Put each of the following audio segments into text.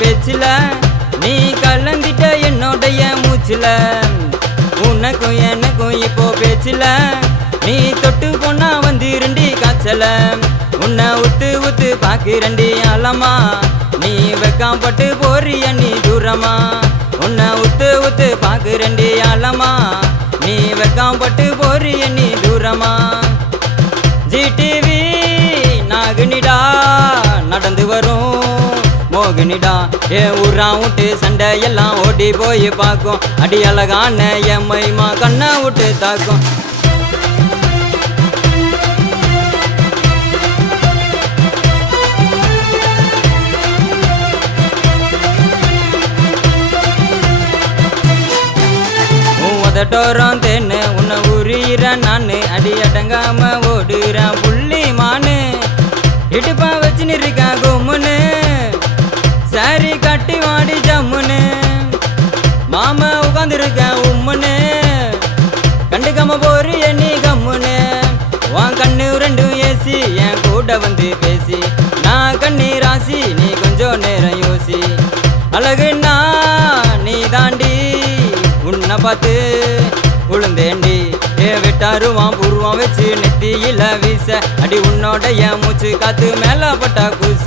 பேச்சில நீ கலந்திட்ட என்னோடைய மூச்சில உனக்கும் எனக்கும் இப்போ பேச்சில நீ தொட்டு போனா வந்துருண்டி காய்ச்சல உன்னை உத்து உத்து பாக்குறண்டி ஆழமா நீ வெக்காம்பட்டு போறிய நீ தூரமா உன்னை உத்து உத்து பாக்குறண்டி ஆழமா நீ வெக்காம்பட்டு போறிய நீ தூரமா ஜிடிவி நாகனிடா நடந்து வரும் மோகினிடா என் ஊரா விட்டு சண்டையெல்லாம் ஓடி போய் பார்க்கும் அடி அழகான என் மைமா கண்ணை விட்டு தாக்கும் உதட்டோரம் தேன்னு உன்னை உரியிற நானு அடி அடங்காம ஓடுறேன் புள்ளி மானு இடுப்பா வச்சு நிற்கான் கும்முன்னு சாரி கட்டி வாடி ஜம்முன்னு மாமா உட்காந்துருக்கேன் உம்முன்னு கண்டுக்காம போறிய நீ கம்முன்னு உன் கண்ணு ரெண்டும் ஏசி என் கூட வந்து பேசி நான் கண்ணி ராசி நீ கொஞ்சம் நேரம் யோசி அழகுன்னா நீ தாண்டி உன்னை பார்த்து உளுந்தேண்டி விட்டாருவான் பூர்வம் வச்சு நெத்தியில வீச அடி உன்னோட என் மூச்சு காத்து மேல பட்டா கூச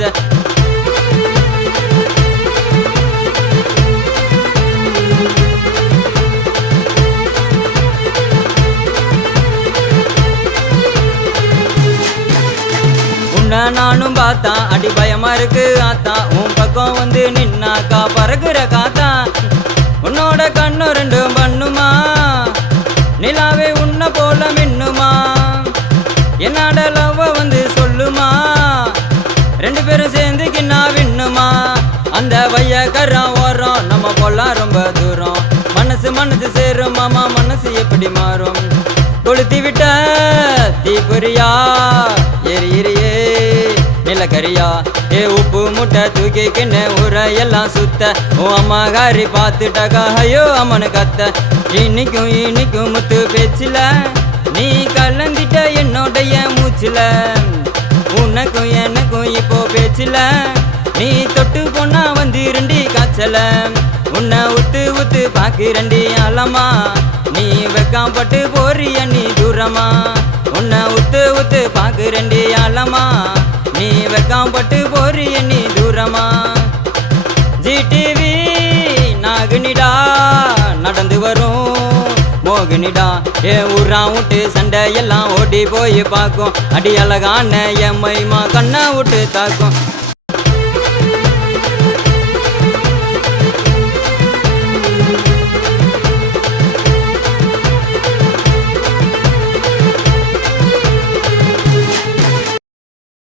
உன்னை நானும் பார்த்தா அடி பயமா இருக்கு ஆத்தா உன் பக்கம் வந்து நின்னாக்கா பறக்குற காத்தா உன்னோட கண்ணு ரெண்டும் பண்ணுமா நிலாவே உன்னை போல மின்னுமா என்னோட லவ்வ வந்து சொல்லுமா ரெண்டு பேரும் சேர்ந்துக்கின்னா விண்ணுமா அந்த வையக்கரம் ஓரம் நம்ம போலாம் ரொம்ப தூரம் மனசு மனசு சேரும் மாமா மனசு எப்படி மாறும் கொளுத்தி விட்ட தீபுரியா எரியே நிலக்கரியா உப்பு முட்டை தூக்கிக்கின்னு ஊரையெல்லாம் சுத்த உன் அம்மா காரி பார்த்துட்டாக்கா ஐயோ அம்மனு கத்த இன்னைக்கும் முத்து பேச்சில நீ கலந்திட்ட என்னோடைய மூச்சில உனக்கும் எனக்கும் இப்போ பேச்சில நீ தொட்டு போனா வந்துருண்டி காய்ச்சல உன்னை உத்து உத்து பாக்குறண்டி ஆழமா நீ வெக்காம்பட்டு போறிய நீ தூரமா உன்னை உத்து உத்து பாக்குறண்டி ஆழமா நீ வெக்காம்பட்டு போறிய நீ தூரமா ஜிடிவி நாகனிடா நடந்து வரும் மோகினிடா என் ஊரா விட்டு சண்டையெல்லாம் ஓடி போய் பார்க்கும் அடி அழகான என் மைமா கண்ணை விட்டு தாக்கும்